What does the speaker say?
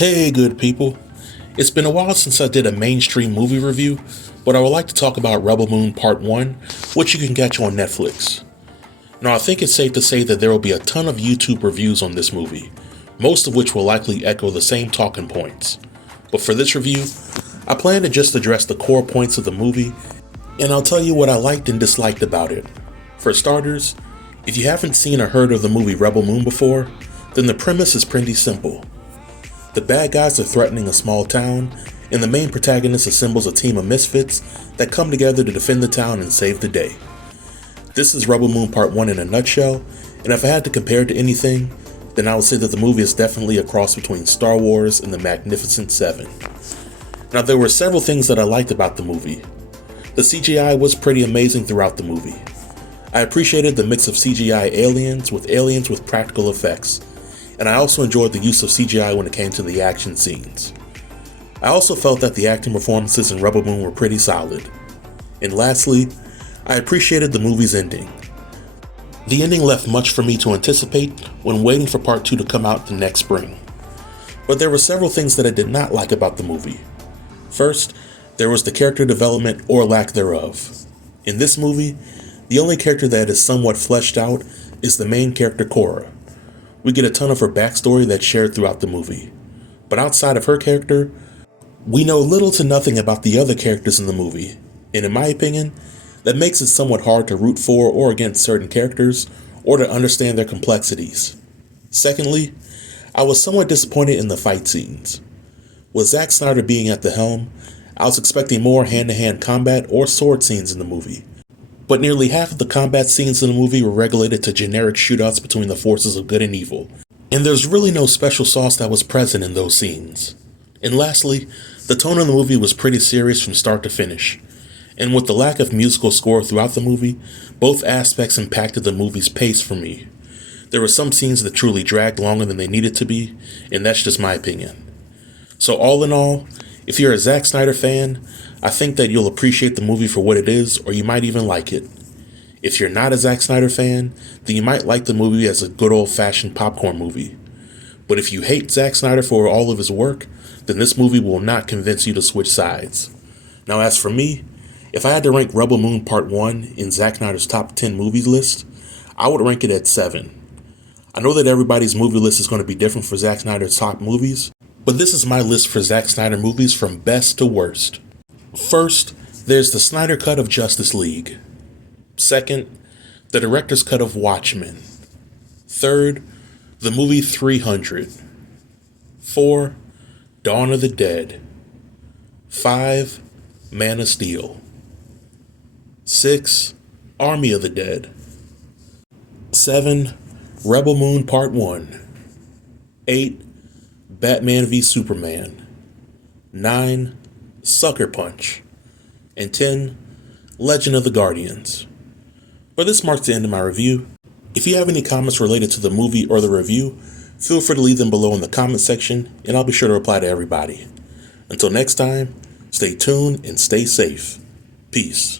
Hey good people, it's been a while since I did a mainstream movie review, but I would like to talk about Rebel Moon Part 1, which you can catch on Netflix. Now I think it's safe to say that there will be a ton of YouTube reviews on this movie, most of which will likely echo the same talking points. But for this review, I plan to just address the core points of the movie, and I'll tell you what I liked and disliked about it. For starters, if you haven't seen or heard of the movie Rebel Moon before, then the premise is pretty simple. The bad guys are threatening a small town, and the main protagonist assembles a team of misfits that come together to defend the town and save the day. This is Rebel Moon Part 1 in a nutshell, and if I had to compare it to anything, then I would say that the movie is definitely a cross between Star Wars and the Magnificent Seven. Now there were several things that I liked about the movie. The CGI was pretty amazing throughout the movie. I appreciated the mix of CGI aliens with practical effects, and I also enjoyed the use of CGI when it came to the action scenes. I also felt that the acting performances in Rebel Moon were pretty solid. And lastly, I appreciated the movie's ending. The ending left much for me to anticipate when waiting for Part 2 to come out the next spring. But there were several things that I did not like about the movie. First, there was the character development or lack thereof. In this movie, the only character that is somewhat fleshed out is the main character Cora. We get a ton of her backstory that's shared throughout the movie. But outside of her character, we know little to nothing about the other characters in the movie, and in my opinion, that makes it somewhat hard to root for or against certain characters, or to understand their complexities. Secondly, I was somewhat disappointed in the fight scenes. With Zack Snyder being at the helm, I was expecting more hand-to-hand combat or sword scenes in the movie. But nearly half of the combat scenes in the movie were regulated to generic shootouts between the forces of good and evil, and there's really no special sauce that was present in those scenes. And lastly, the tone of the movie was pretty serious from start to finish, and with the lack of musical score throughout the movie, both aspects impacted the movie's pace for me. There were some scenes that truly dragged longer than they needed to be, and that's just my opinion. So all in all, if you're a Zack Snyder fan, I think that you'll appreciate the movie for what it is, or you might even like it. If you're not a Zack Snyder fan, then you might like the movie as a good old-fashioned popcorn movie. But if you hate Zack Snyder for all of his work, then this movie will not convince you to switch sides. Now as for me, if I had to rank Rebel Moon Part 1 in Zack Snyder's top 10 movies list, I would rank it at 7. I know that everybody's movie list is going to be different for Zack Snyder's top movies, but this is my list for Zack Snyder movies from best to worst. First, there's the Snyder Cut of Justice League. Second, the director's cut of Watchmen. Third, the movie 300. 4, Dawn of the Dead. 5, Man of Steel. 6, Army of the Dead. 7, Rebel Moon Part 1. 8, Batman v Superman. 9, Sucker Punch. And 10, Legend of the Guardians. But this marks the end of my review. If you have any comments related to the movie or the review, feel free to leave them below in the comment section, and I'll be sure to reply to everybody. Until next time, stay tuned and stay safe. Peace.